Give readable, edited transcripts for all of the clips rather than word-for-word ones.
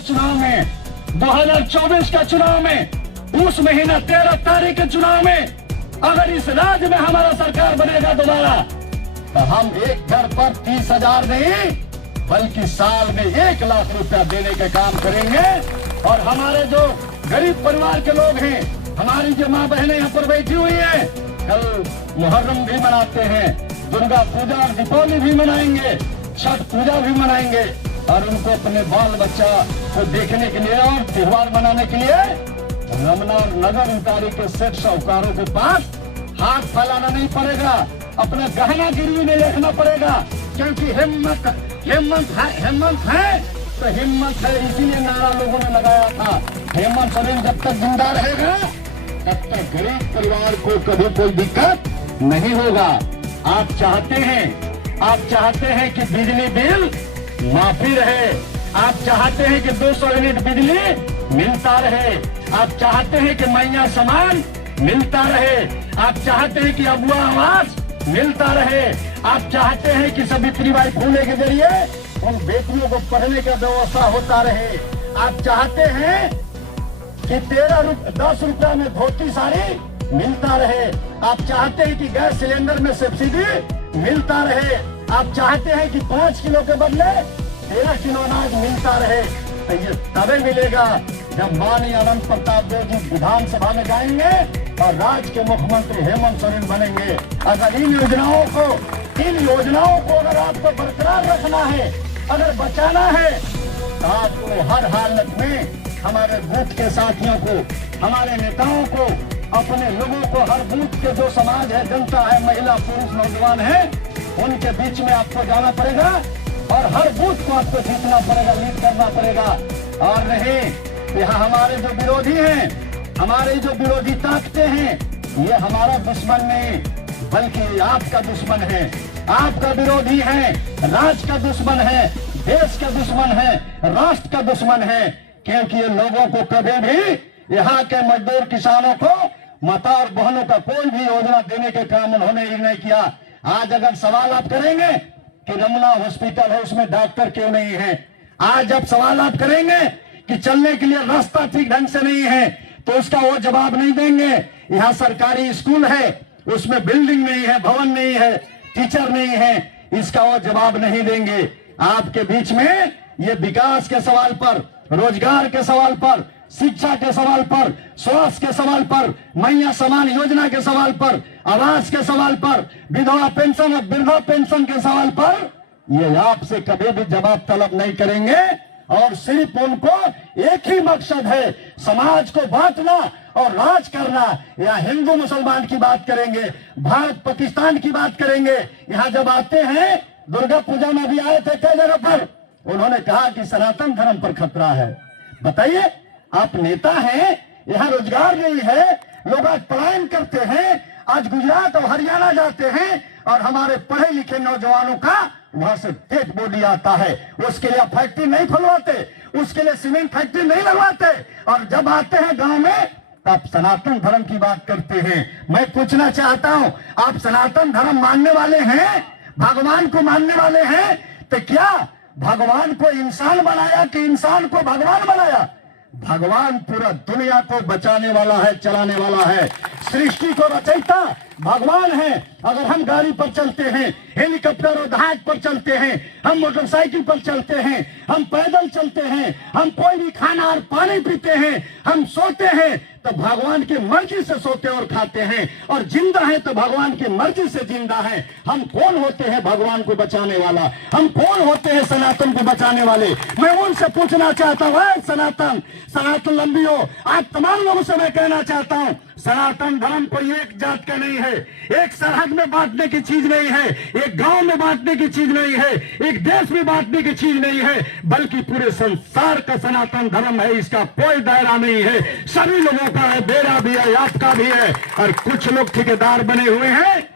चुनाव में, 2024 का चुनाव में, उस महीना 13 तारीख के चुनाव में अगर इस राज्य में हमारा सरकार बनेगा दोबारा, तो हम एक घर पर 30,000 नहीं बल्कि साल में 1 लाख रुपया देने के काम करेंगे। और हमारे जो गरीब परिवार के लोग हैं, हमारी जो माँ बहनें यहाँ पर बैठी हुई हैं, कल मुहर्रम भी मनाते हैं, दुर्गा पूजा और दीपावली भी मनाएंगे, छठ पूजा भी मनाएंगे, और उनको अपने बाल बच्चा को देखने के लिए और त्योहार मनाने के लिए रमना और नगर उतारी के सेठ साहूकारों के पास हाथ फैलाना नहीं पड़ेगा, अपना गहना गिरवी नहीं रखना पड़ेगा, क्योंकि हिम्मत है तो हिम्मत है, इसीलिए नारा लोगों ने लगाया था। हेमंत सोरेन जब तक जिंदा रहेगा तब तक गरीब परिवार को कभी कोई दिक्कत नहीं होगा। आप चाहते हैं कि बिजली बिल माफी रहे, आप चाहते हैं कि 200 यूनिट बिजली मिलता रहे, आप चाहते हैं कि मैया सामान मिलता रहे, आप चाहते हैं कि अबुआ आवास मिलता रहे, आप चाहते हैं कि सावित्रीबाई फुले के जरिए उन बेटियों को पढ़ने का व्यवस्था होता रहे, आप चाहते हैं कि 10 रुपया में धोती साड़ी मिलता रहे, आप चाहते हैं कि गैस सिलेंडर में सब्सिडी मिलता रहे, आप चाहते हैं कि 5 किलो के बदले 13 किलो अनाज मिलता रहे। तो ये तभी मिलेगा जब माननीय अनंत प्रताप देव जी विधानसभा में जाएंगे और राज्य के मुख्यमंत्री हेमंत सोरेन बनेंगे। अगर इन योजनाओं को अगर आपको बरकरार रखना है, अगर बचाना है, तो आपको हर हालत में हमारे बूथ के साथियों को, हमारे नेताओं को, अपने लोगों को, हर बूथ के जो समाज है, जनता है, महिला पुरुष नौजवान है, उनके बीच में आपको जाना पड़ेगा और हर बूथ को आपको जीतना पड़ेगा, लीड करना पड़ेगा। और नहीं, यहाँ हमारे जो विरोधी हैं, हमारे जो विरोधी ताकतें हैं, ये हमारा दुश्मन नहीं बल्कि आपका दुश्मन है, आपका विरोधी है, राज्य का दुश्मन है, देश का दुश्मन है, राष्ट्र का दुश्मन है, क्योंकि ये लोगों को कभी भी यहाँ के मजदूर किसानों को, माता और बहनों का कोई भी योजना देने के काम उन्होंने ही नहीं किया। आज अगर सवाल आप करेंगे कि रमना हॉस्पिटल है उसमें डॉक्टर क्यों नहीं है, आज जब सवाल आप करेंगे कि चलने के लिए रास्ता ठीक ढंग से नहीं है, तो उसका वो जवाब नहीं देंगे। यहाँ सरकारी स्कूल है, उसमें बिल्डिंग नहीं है, भवन नहीं है, टीचर नहीं है, इसका वो जवाब नहीं देंगे। आपके बीच में ये विकास के सवाल पर, रोजगार के सवाल पर, शिक्षा के सवाल पर, स्वास्थ्य के सवाल पर, मैया समान योजना के सवाल पर, आवास के सवाल पर, विधवा पेंशन और वृद्धा पेंशन के सवाल पर ये आपसे कभी भी जवाब तलब नहीं करेंगे। और सिर्फ उनको एक ही मकसद है, समाज को बांटना और राज करना। या हिंदू मुसलमान की बात करेंगे, भारत पाकिस्तान की बात करेंगे। यहाँ जब आते हैं, दुर्गा पूजा में भी आए थे कई जगह पर, उन्होंने कहा कि सनातन धर्म पर खतरा है। बताइए, आप नेता हैं, यहाँ रोजगार नहीं है, लोग आज पलायन करते हैं, आज गुजरात और हरियाणा जाते हैं और हमारे पढ़े लिखे नौजवानों का वहां से डेड बॉडी आता है। उसके लिए फैक्ट्री नहीं खुलवाते, उसके लिए सीमेंट फैक्ट्री नहीं लगवाते, और जब आते हैं गांव में आप सनातन धर्म की बात करते हैं। मैं पूछना चाहता हूं, आप सनातन धर्म मानने वाले हैं, भगवान को मानने वाले हैं, तो क्या भगवान को इंसान बनाया कि इंसान को भगवान बनाया? भगवान पूरा दुनिया को बचाने वाला है, चलाने वाला है, सृष्टि को रचयिता भगवान है। अगर हम गाड़ी पर चलते हैं, हेलीकॉप्टर और जहाज पर चलते हैं, हम मोटरसाइकिल पर चलते हैं, हम पैदल चलते हैं, हम कोई भी खाना और पानी पीते हैं, हम सोते हैं तो भगवान की मर्जी से सोते और खाते हैं, और जिंदा है तो भगवान की मर्जी से जिंदा है। हम कौन होते हैं भगवान को बचाने वाला? हम कौन होते हैं सनातन को बचाने वाले? मैं उनसे पूछना चाहता हूँ, सनातन लंबी हो, आज तमाम लोगों से मैं कहना चाहता हूँ, सनातन धर्म कोई एक जात का नहीं है, एक सरहद में बांटने की चीज नहीं है, एक गांव में बांटने की चीज नहीं है, एक देश में बांटने की चीज नहीं है, बल्कि पूरे संसार का सनातन धर्म है। इसका कोई दायरा नहीं है, सभी लोगों का है, मेरा भी है, आपका भी है। और कुछ लोग ठेकेदार बने हुए हैं,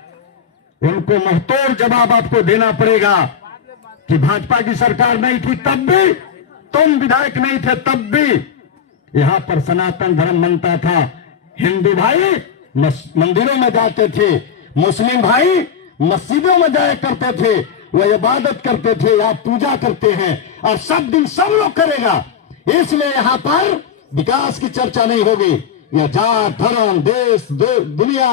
उनको मुंहतोड़ जवाब आपको देना पड़ेगा कि भाजपा की सरकार नहीं थी तब भी, तुम विधायक नहीं थे तब भी यहां पर सनातन धर्म मनता था। हिंदू भाई मंदिरों में जाते थे, मुस्लिम भाई मस्जिदों में जाया करते थे, वह इबादत करते थे, आप पूजा करते हैं, और सब दिन सब लोग करेगा। इसलिए यहाँ पर विकास की चर्चा नहीं होगी। यह जात धर्म देश दुनिया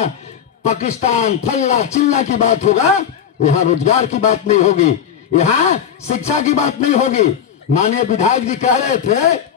पाकिस्तान फल्ला चिल्ला की बात होगा। यहाँ रोजगार की बात नहीं होगी, यहाँ शिक्षा की बात नहीं होगी। माननीय विधायक जी कह रहे थे